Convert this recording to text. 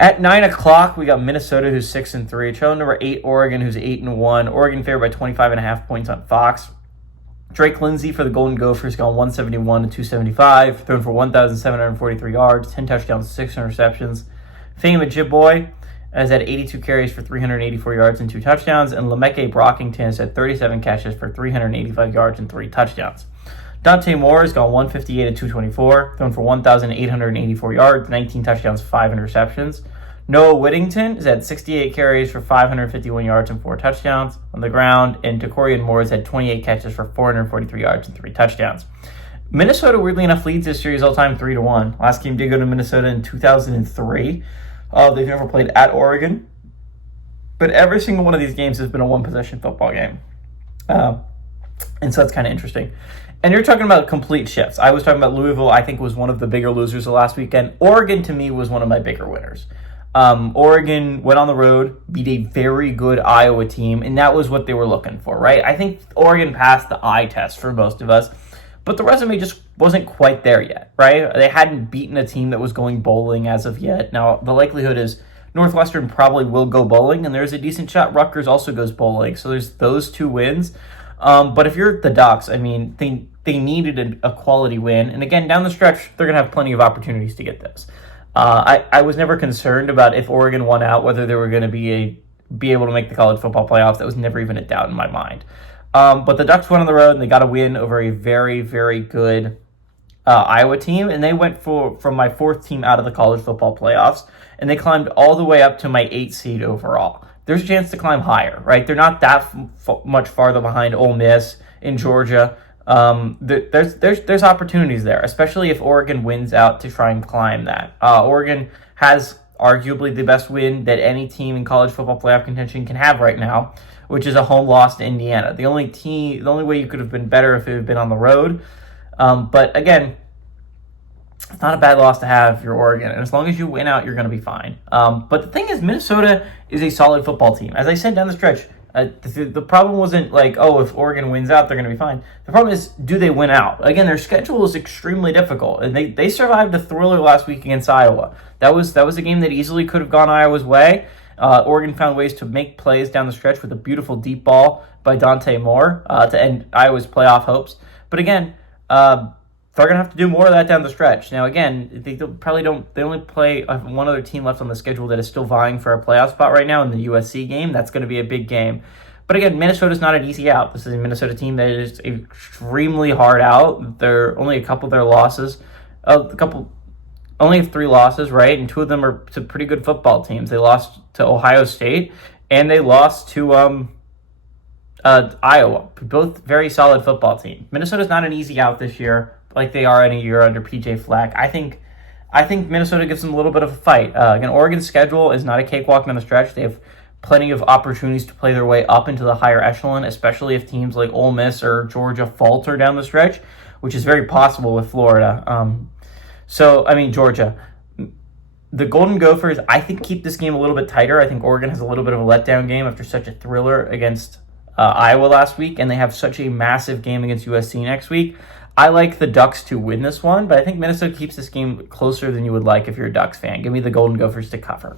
At 9 o'clock, we got Minnesota, who's 6-3. Trailing number 8, Oregon, who's 8-1. Oregon favored by 25.5 points on Fox. Drake Lindsey for the Golden Gophers gone 171 to 275, thrown for 1,743 yards, 10 touchdowns, 6 interceptions. Fame Ojibwe has had 82 carries for 384 yards and 2 touchdowns, and Lemeke Brockington has had 37 catches for 385 yards and 3 touchdowns. Dante Moore has gone 158 to 224, thrown for 1,884 yards, 19 touchdowns, 5 interceptions. Noah Whittington has had 68 carries for 551 yards and 4 touchdowns on the ground, and Takorian Moore has had 28 catches for 443 yards and 3 touchdowns. Minnesota, weirdly enough, leads this series all-time 3-1. Last game did go to Minnesota in 2003. They've never played at Oregon, but every single one of these games has been a one-possession football game. And so that's kind of interesting. And you're talking about complete shifts. I was talking about Louisville, I think, was one of the bigger losers of last weekend. Oregon, to me, was one of my bigger winners. Oregon went on the road, beat a very good Iowa team, and that was what they were looking for, right? I think Oregon passed the eye test for most of us, but the resume just wasn't quite there yet, right? They hadn't beaten a team that was going bowling as of yet. Now, the likelihood is Northwestern probably will go bowling, and there's a decent shot Rutgers also goes bowling, so there's those 2 wins. But if you're the Ducks, I mean, they needed a quality win, and again, down the stretch, they're going to have plenty of opportunities to get this. I was never concerned about if Oregon won out, whether they were going to be able to make the college football playoffs. That was never even a doubt in my mind. But the Ducks went on the road, and they got a win over a very, very good Iowa team, and they went from my 4th team out of the college football playoffs, and they climbed all the way up to my 8th seed overall. There's a chance to climb higher, right? They're not that much farther behind Ole Miss in Georgia. There's opportunities there, especially if Oregon wins out to try and climb that. Oregon has arguably the best win that any team in college football playoff contention can have right now, which is a home loss to Indiana. The only way you could have been better if it had been on the road. But again, it's not a bad loss to have if you're Oregon, and as long as you win out, you're going to be fine. But the thing is, Minnesota is a solid football team. As I said down the stretch, the problem wasn't like, oh, if Oregon wins out, they're going to be fine. The problem is, do they win out? Again, their schedule is extremely difficult, and they survived a thriller last week against Iowa. That was a game that easily could have gone Iowa's way. Oregon found ways to make plays down the stretch with a beautiful deep ball by Dante Moore to end Iowa's playoff hopes. But again, they're going to have to do more of that down the stretch. Now, again, they only play one other team left on the schedule that is still vying for a playoff spot right now in the USC game. That's going to be a big game. But again, Minnesota's not an easy out. This is a Minnesota team that is extremely hard out. They're only a couple of their losses. Only have 3 losses, right? And 2 of them are to pretty good football teams. They lost to Ohio State, and they lost to Iowa. Both very solid football teams. Minnesota's not an easy out this year, like they are in a year under PJ Fleck. I think Minnesota gives them a little bit of a fight. Again, Oregon's schedule is not a cakewalk down the stretch. They have plenty of opportunities to play their way up into the higher echelon, especially if teams like Ole Miss or Georgia falter down the stretch, which is very possible with Florida. Georgia. The Golden Gophers, I think, keep this game a little bit tighter. I think Oregon has a little bit of a letdown game after such a thriller against Iowa last week, and they have such a massive game against USC next week. I like the Ducks to win this one, but I think Minnesota keeps this game closer than you would like if you're a Ducks fan. Give me the Golden Gophers to cover.